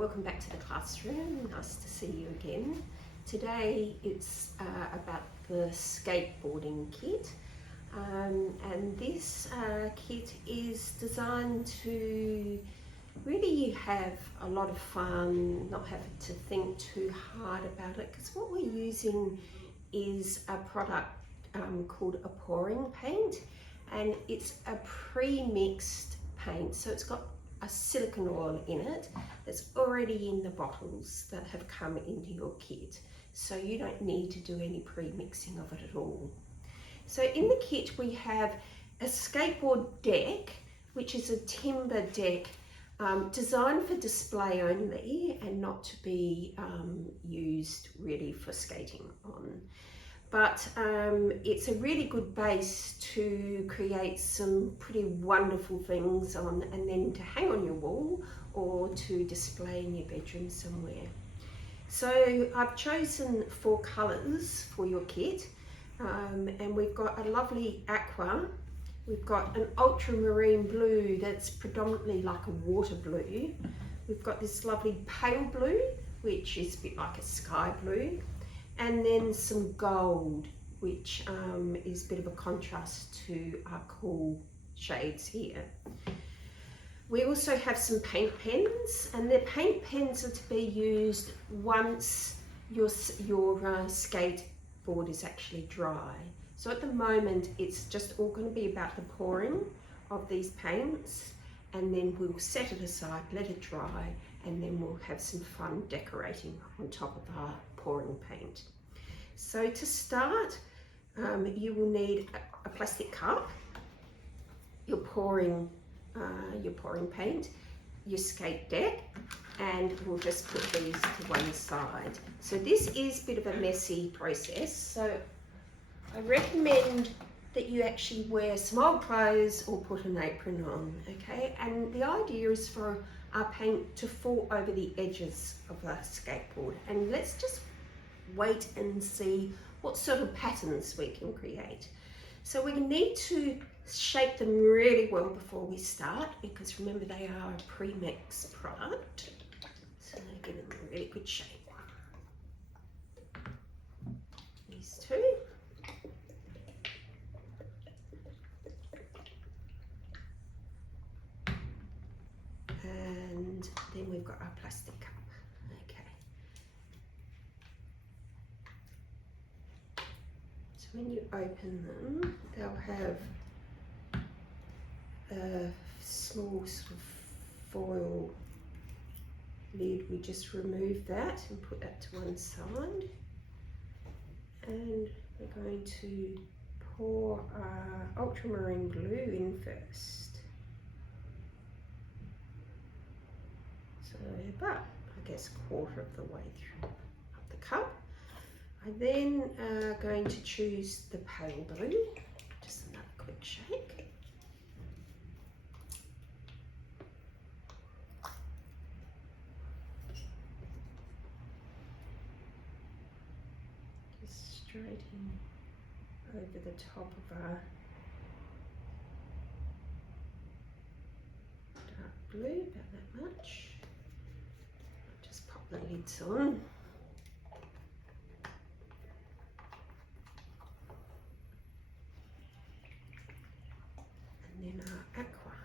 welcome back to the classroom. Nice to see you again. Today it's about the skateboarding kit, and this kit is designed to really have a lot of fun, not having to think too hard about it, because what we're using is a product called a pouring paint, and it's a pre-mixed paint, so it's got a silicone oil in it that's already in the bottles that have come into your kit, so you don't need to do any pre-mixing of it at all. So in the kit we have a skateboard deck, which is a timber deck designed for display only and not to be used really for skating on. But it's a really good base to create some pretty wonderful things on, and then to hang on your wall or to display in your bedroom somewhere. So I've chosen 4 colours for your kit, and we've got a lovely aqua, we've got an ultramarine blue that's predominantly like a water blue, we've got this lovely pale blue which is a bit like a sky blue, and then some gold, which is a bit of a contrast to our cool shades here. We also have some paint pens, and the paint pens are to be used once your skateboard is actually dry. So at the moment it's just all going to be about the pouring of these paints, and then we'll set it aside, let it dry, and then we'll have some fun decorating on top of our pouring paint. So to start, you will need a plastic cup, your pouring paint, your skate deck, and we'll just put these to one side. So this is a bit of a messy process, so I recommend that you actually wear some old clothes or put an apron on, okay? And the idea is for our paint to fall over the edges of the skateboard, and let's just wait and see what sort of patterns we can create. So we need to shape them really well before we start, because remember they are a pre-mixed product, so give them a really good shape. These two. And then we've got our plastic cup. Okay. So when you open them, they'll have a small sort of foil lid. We just remove that and put that to one side. And we're going to pour our ultramarine blue in first. So about, I guess, quarter of the way through the cup. I then going to choose the pale blue, just another quick shake. Just straight in over the top of our dark blue, about that much. Just pop the lids on. And then our aqua.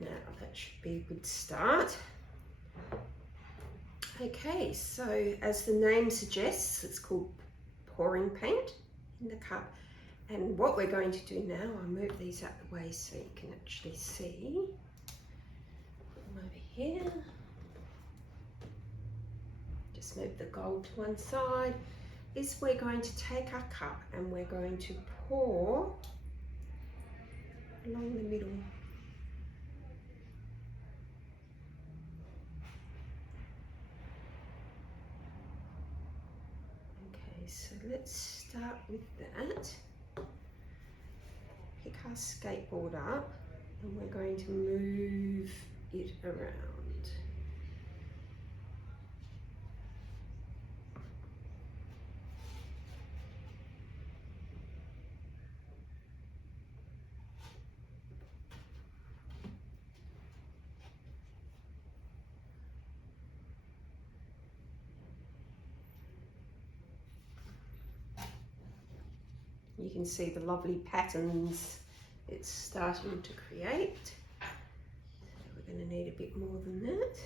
Now that should be a good start. Okay, so as the name suggests, it's called pouring paint in the cup. And what we're going to do now, I'll move these out the way so you can actually see. Put them over here. Just move the gold to one side. Is we're going to take our cup and we're going to pour along the middle. Okay, so let's start with that. Pick our skateboard up, and we're going to move it around. You can see the lovely patterns it's starting to create. So we're going to need a bit more than that.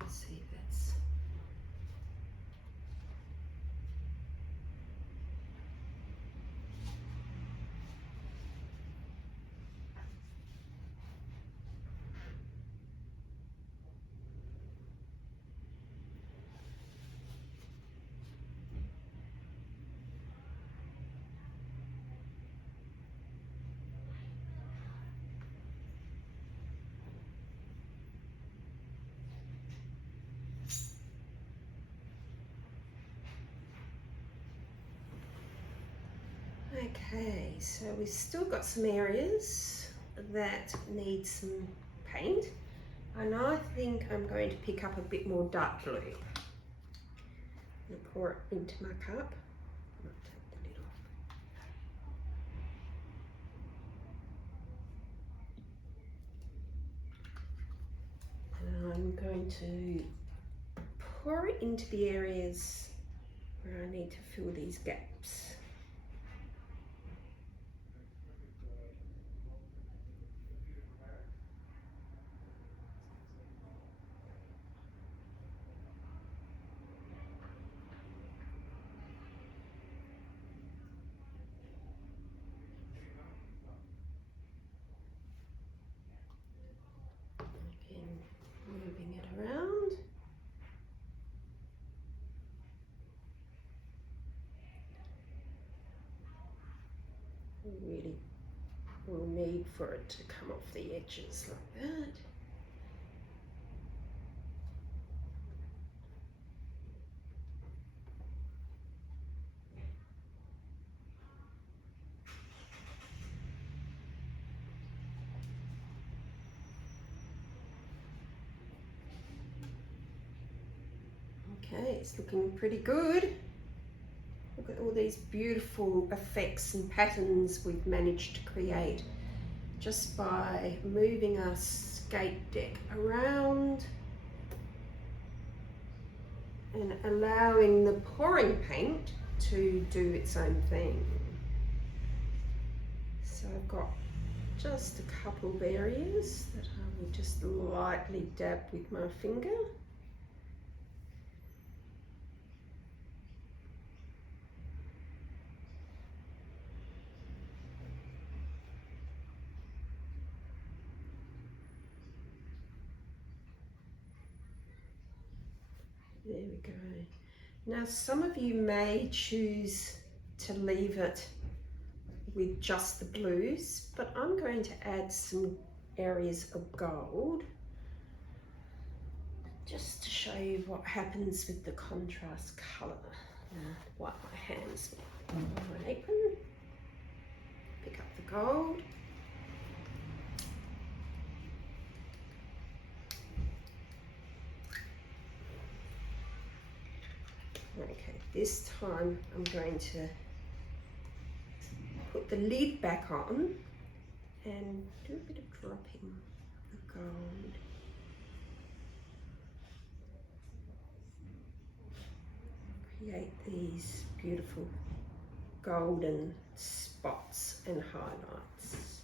Let's see if that's... Okay, so we've still got some areas that need some paint, and I think I'm going to pick up a bit more dark blue and pour it into my cup. I might take the lid off. And I'm going to pour it into the areas where I need to fill these gaps. Again, moving it around. We really will need for it to come off the edges like that. Okay, it's looking pretty good. Look at all these beautiful effects and patterns we've managed to create just by moving our skate deck around and allowing the pouring paint to do its own thing. So I've got just a couple of areas that I will just lightly dab with my finger. There we go. Now some of you may choose to leave it with just the blues, but I'm going to add some areas of gold just to show you what happens with the contrast colour. Wipe my hands on my apron, pick up the gold. Okay, this time I'm going to put the lid back on and do a bit of dropping of the gold. Create these beautiful golden spots and highlights.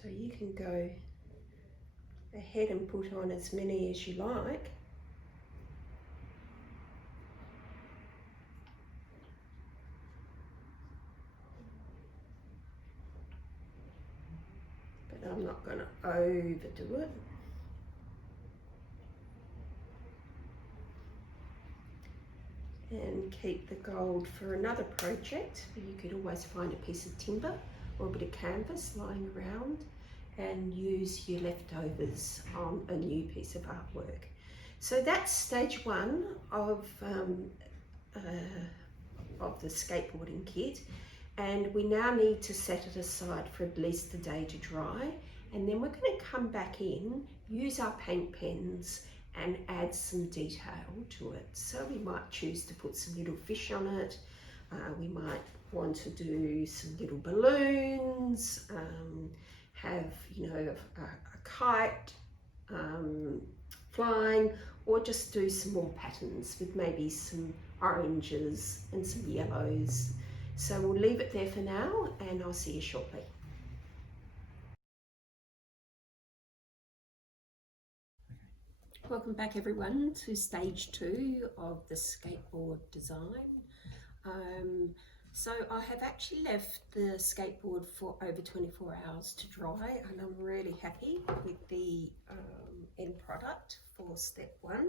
So you can go ahead and put on as many as you like. But I'm not going to overdo it. And keep the gold for another project. You could always find a piece of timber or a bit of canvas lying around and use your leftovers on a new piece of artwork. So that's stage one of the skateboarding kit, and we now need to set it aside for at least a day to dry, and then we're going to come back in, use our paint pens and add some detail to it. So we might choose to put some little fish on it, we might want to do some little balloons, have, you know, a kite flying, or just do some more patterns with maybe some oranges and some yellows. So we'll leave it there for now, and I'll see you shortly. Welcome back everyone to stage 2 of the skateboard design. So I have actually left the skateboard for over 24 hours to dry, and I'm really happy with the end product for step 1.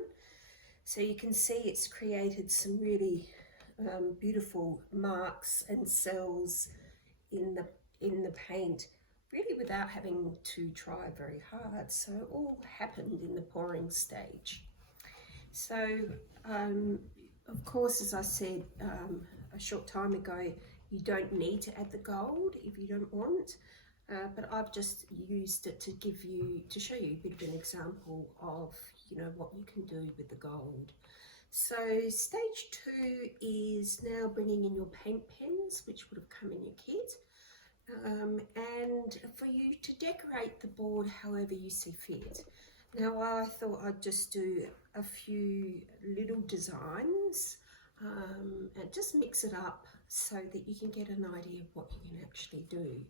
So you can see it's created some really beautiful marks and cells in the paint, really without having to try very hard. So it all happened in the pouring stage. So of course, as I said a short time ago, you don't need to add the gold if you don't want, but I've just used it to show you a bit of an example of, you know, what you can do with the gold. So stage 2 is now bringing in your paint pens, which would have come in your kit, and for you to decorate the board however you see fit. Now I thought I'd just do a few little designs and just mix it up so that you can get an idea of what you can actually do.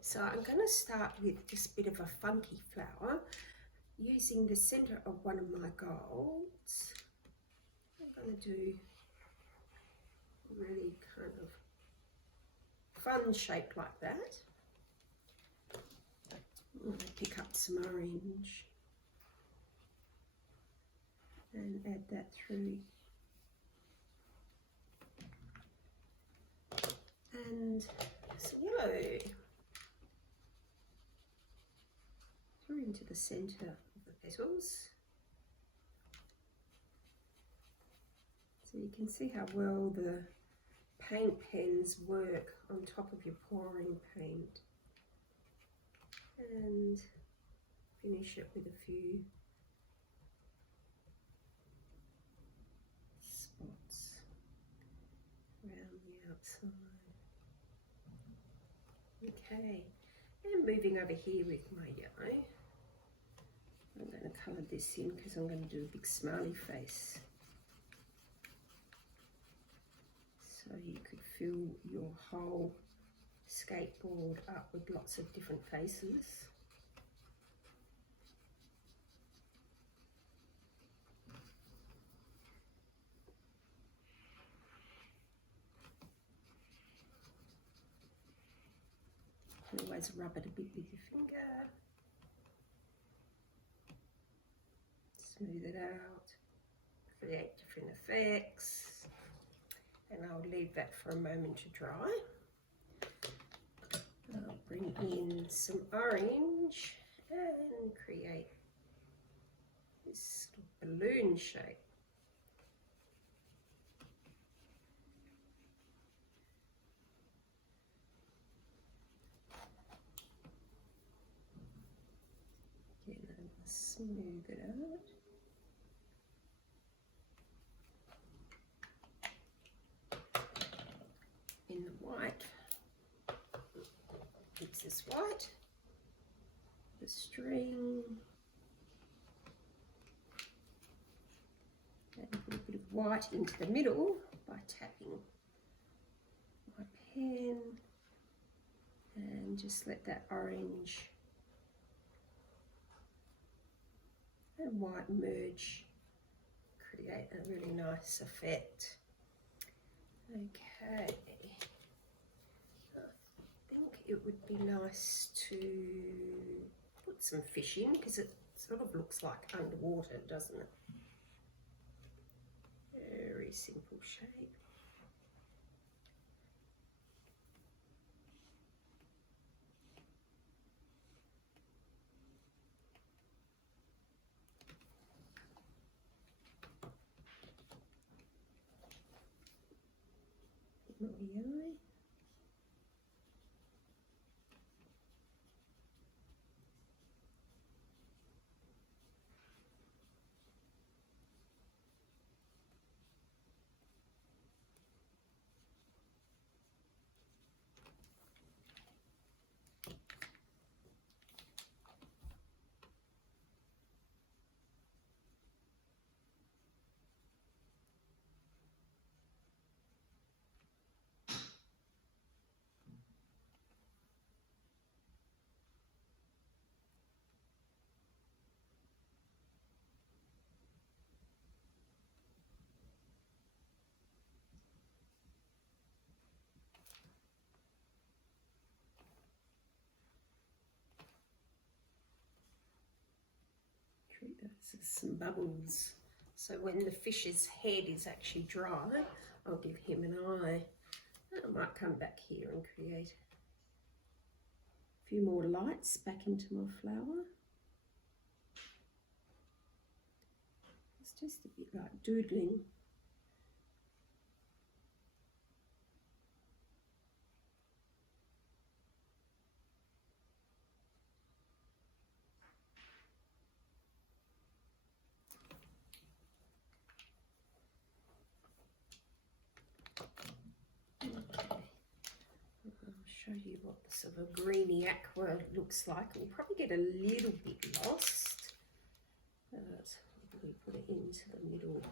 So I'm going to start with just a bit of a funky flower, using the center of one of my golds. I'm going to do a really kind of fun shape like that. I'm going to pick up some orange and add that through, and some yellow through into the center of the petals. So you can see how well the paint pens work on top of your pouring paint, and finish it with a few spots around the outside. Okay, and moving over here with my yellow, I'm going to colour this in because I'm going to do a big smiley face. So you could fill your whole skateboard up with lots of different faces. You can always rub it a bit with your finger. Smooth it out, create different effects. And I'll leave that for a moment to dry. I'll bring in some orange and create this balloon shape. Again, I'm going to smooth it out. In the white, it's this white, the string, and put a bit of white into the middle by tapping my pen, and just let that orange and white merge, create a really nice effect. Okay. It would be nice to put some fish in because it sort of looks like underwater, doesn't it? Very simple shape. More yellow. Treat those as some bubbles. So when the fish's head is actually dry, I'll give him an eye. I might come back here and create a few more lights back into my flower. It's just a bit like doodling. Show you what the sort of greeny aqua looks like. We'll probably get a little bit lost, but we put it into the middle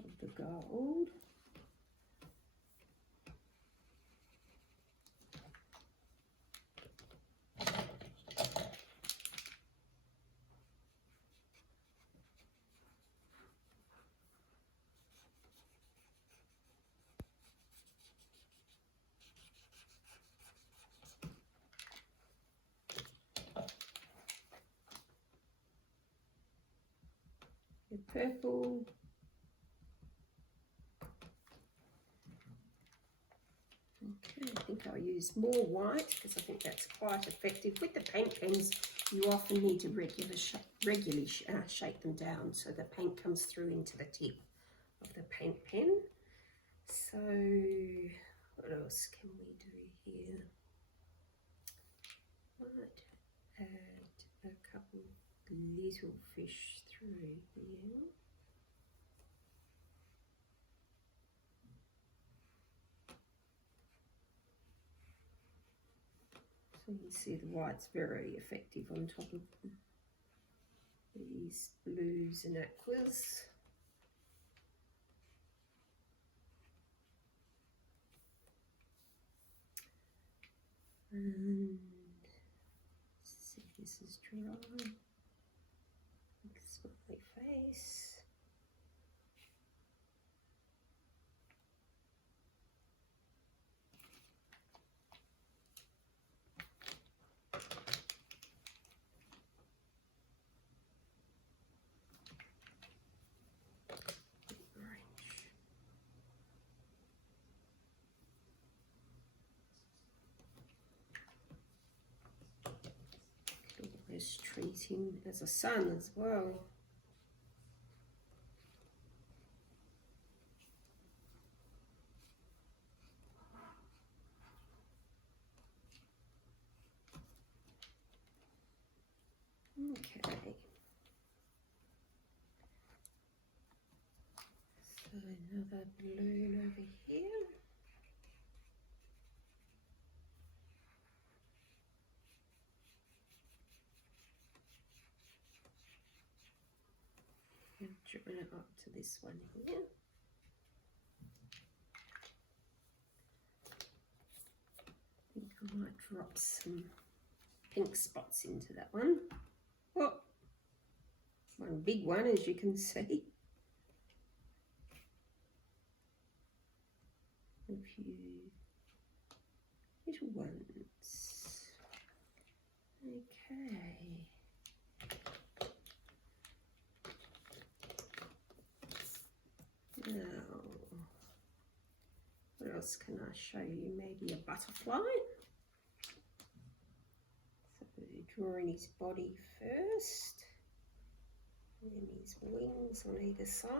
of the gold. Your purple. Okay, I think I'll use more white because I think that's quite effective. With the paint pens, you often need to regularly shake them down so the paint comes through into the tip of the paint pen. So what else can we do here? Might add a couple little fish through here. So you see the white's very effective on top of these blues and aquas. And let's see if this is dry. Smiley face. Almost treat him as a son as well. Okay. So another balloon over here. And join it up to this one here. I think I might drop some pink spots into that one. Oh, one big one, as you can see. A few little ones. Okay. Now, what else can I show you? Maybe a butterfly. So drawing his body first, and then his wings on either side.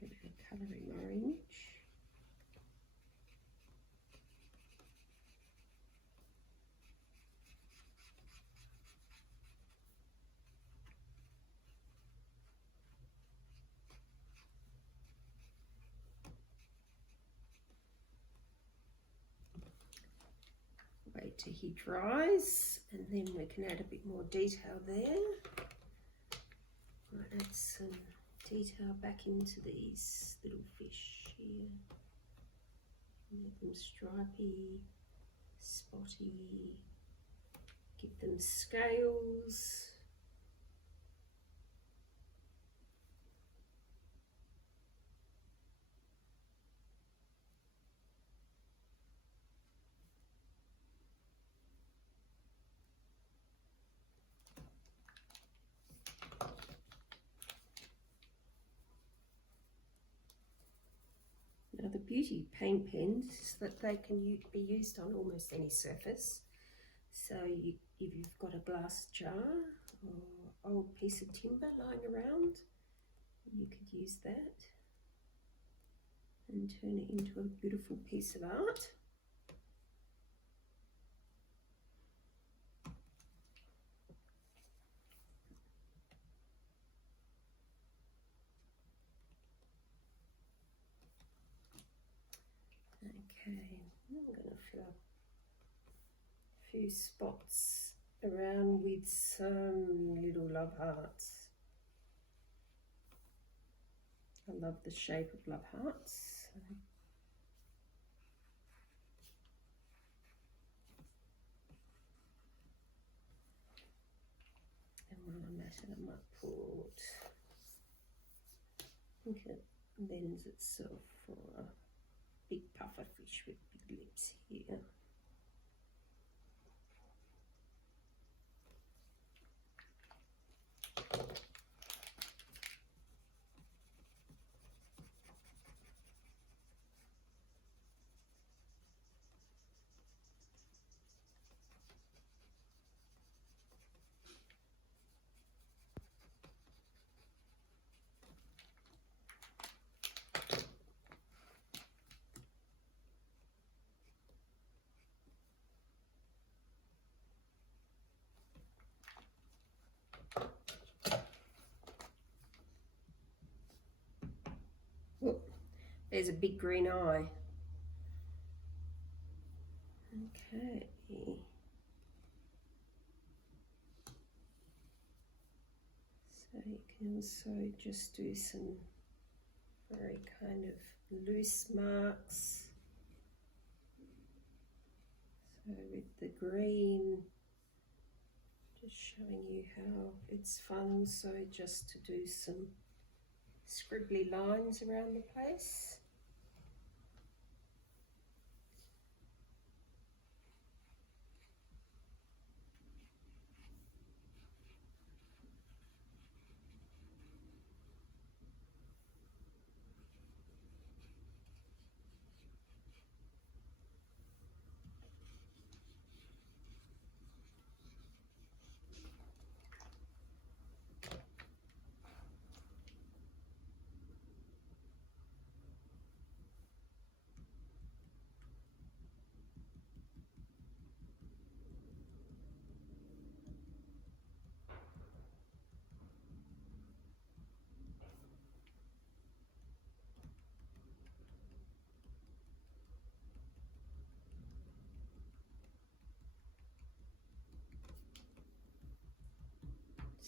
Give it a colouring orange. Wait till he dries, and then we can add a bit more detail there. Might add some detail back into these little fish here. Make them stripy, spotty, give them scales. Now the beauty of paint pens is that they can be used on almost any surface. So if you've got a glass jar or old piece of timber lying around, you could use that and turn it into a beautiful piece of art. Okay, I'm going to fill up a few spots around with some little love hearts. I love the shape of love hearts. And while I'm at it, I might put, I think it lends itself for a big puffer fish with big lips here. Oh, there's a big green eye. Okay. So you can also just do some very kind of loose marks. So with the green, just showing you how it's fun also just to do some scribbly lines around the place.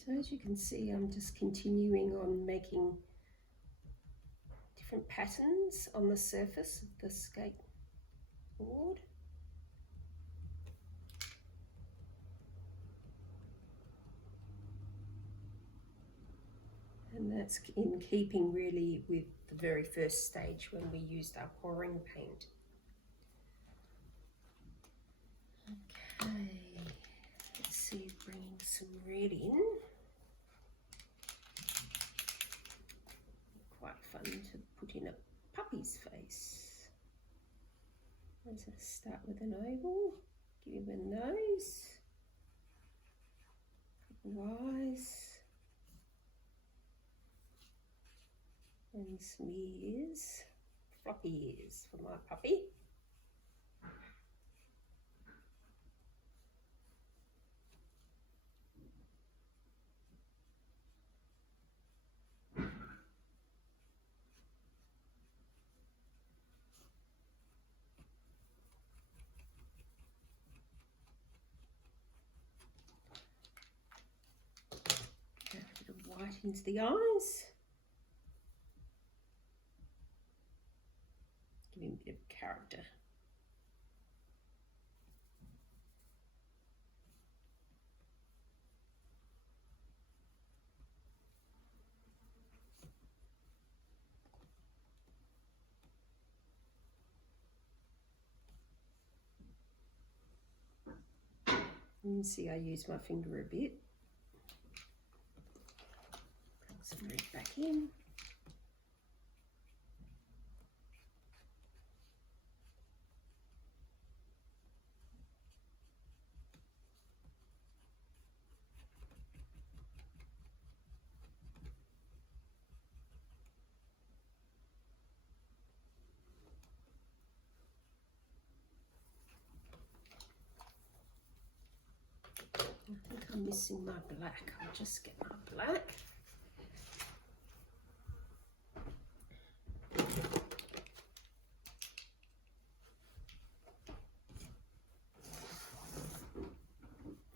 So as you can see, I'm just continuing on making different patterns on the surface of the skateboard. And that's in keeping really with the very first stage when we used our pouring paint. Okay, let's see, bringing some red in. Quite fun to put in a puppy's face. Let's start with an oval, give him a nose, couple eyes, and some ears, floppy ears for my puppy. Add a bit of white into the eyes. Give him a bit of character. You can see I use my finger a bit. Bring some red back in. I think I'm missing my black. I'll just get my black.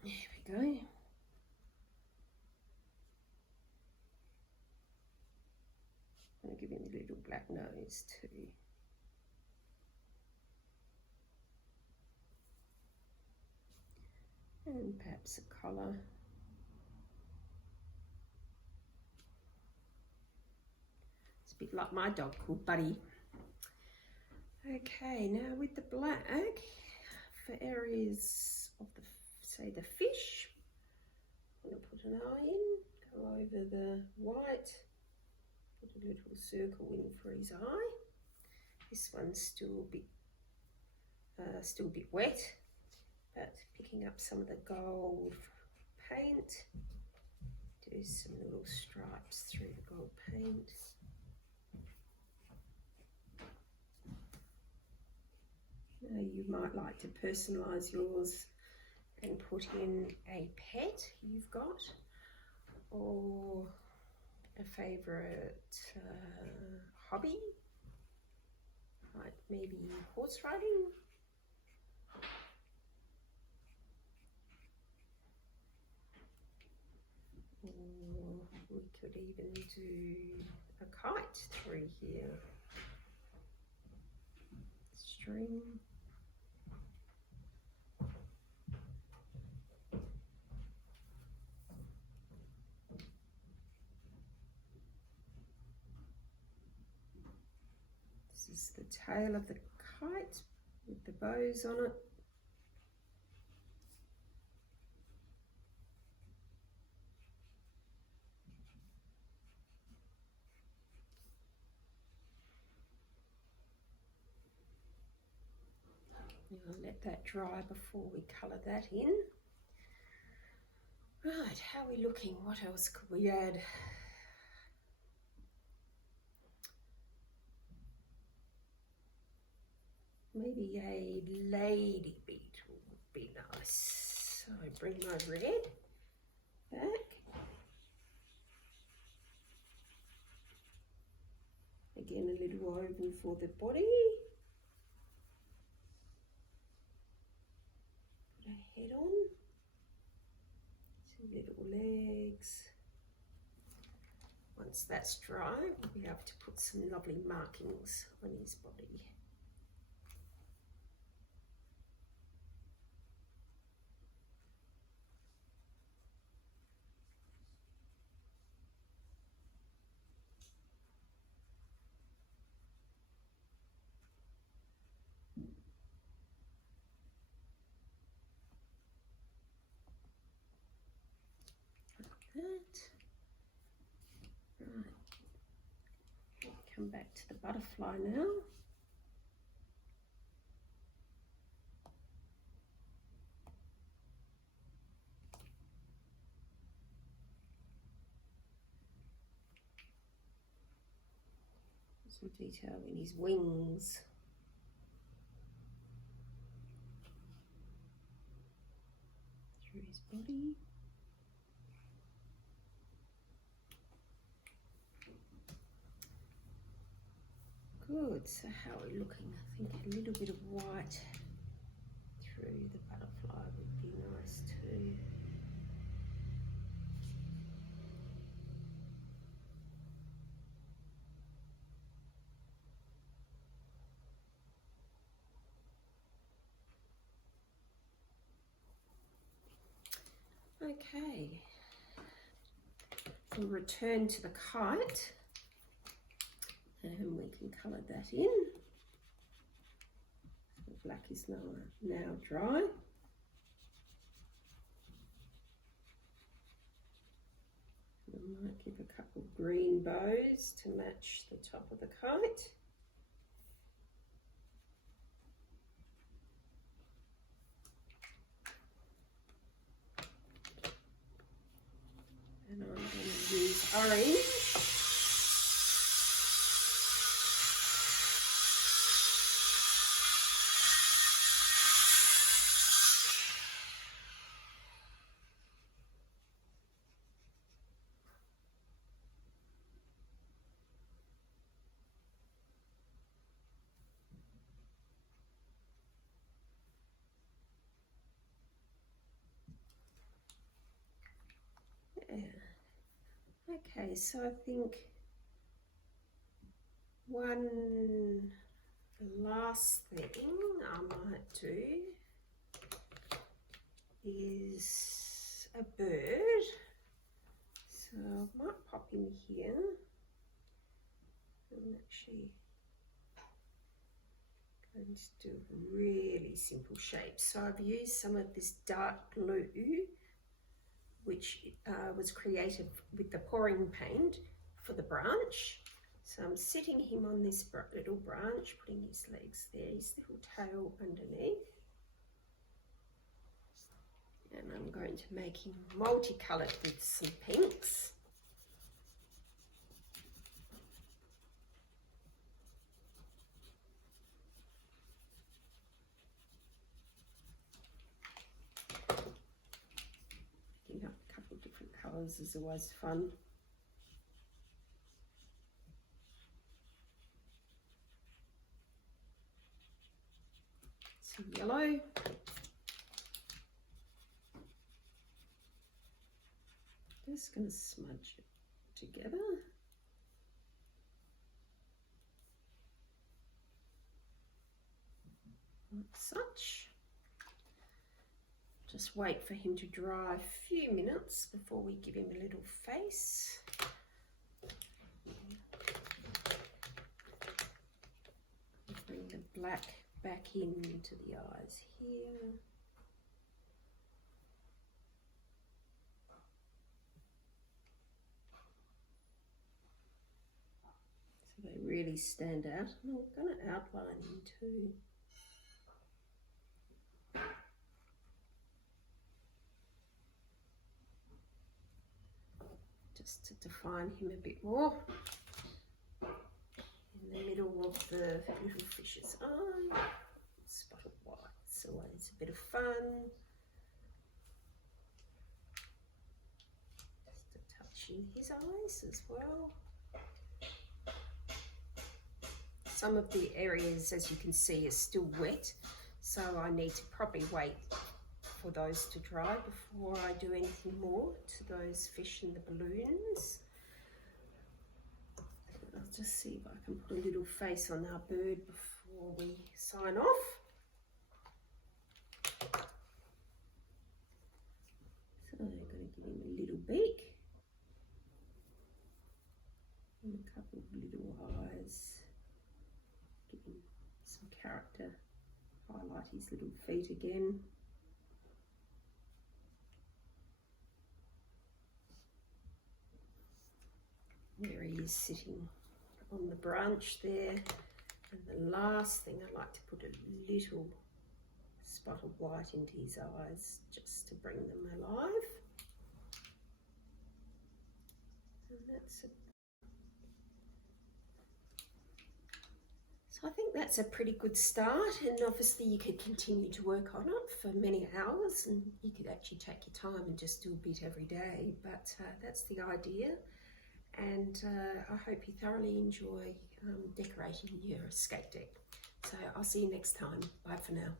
There we go. I'm going to give him a little black nose too. And perhaps a collar. It's a bit like my dog called Buddy. Okay, now with the black, for areas of the, say, the fish, I'm going to put an eye in, go over the white, put a little circle in for his eye. This one's still a bit wet, but picking up some of the gold paint, do some little stripes through the gold paint. Now you might like to personalise yours and put in a pet you've got, or a favourite hobby, like maybe horse riding. Or we could even do a kite through here. String. This is the tail of the kite with the bows on it. I'll let that dry before we colour that in. Right, how are we looking? What else could we add? Maybe a lady beetle would be nice. So I bring my red back. Again, a little oval for the body. Put a head on. Some little legs. Once that's dry, we'll be able to put some lovely markings on his body. that. Right, come back to the butterfly now. Some detail in his wings. Through his body. Good, so how are we looking? I think a little bit of white through the butterfly would be nice too. Okay, we'll return to the kite and we can colour that in. The black is now dry. I might give a couple of green bows to match the top of the kite. And I'm going to use orange. Yeah. Okay, so I think one last thing I might do is a bird. So I might pop in here. I'm actually going to do a really simple shape. So I've used some of this dark blue, which was created with the pouring paint for the branch. So I'm setting him on this little branch, putting his legs there, his little tail underneath. And I'm going to make him multicoloured with some pinks. Picking up a couple of different colours is always fun. Some yellow. Just going to smudge it together. Like such. Just wait for him to dry a few minutes before we give him a little face. Bring the black back into the eyes here. So they really stand out. And I'm going to outline him too. Just to define him a bit more. In the middle of the little fish's eye, spot of white. It's always a bit of fun. Just a touch in his eyes as well. Some of the areas, as you can see, are still wet, so I need to probably wait for those to dry before I do anything more to those fish and the balloons. I'll just see if I can put a little face on our bird before we sign off. So I'm going to give him a little beak and a couple of little eyes. Give him some character. Highlight his little feet again. he's sitting on the branch there. And the last thing, I like to put a little spot of white into his eyes just to bring them alive. And that's so I think that's a pretty good start, and obviously you could continue to work on it for many hours, and you could actually take your time and just do a bit every day, but that's the idea. And I hope you thoroughly enjoy decorating your skate deck. So I'll see you next time. Bye for now.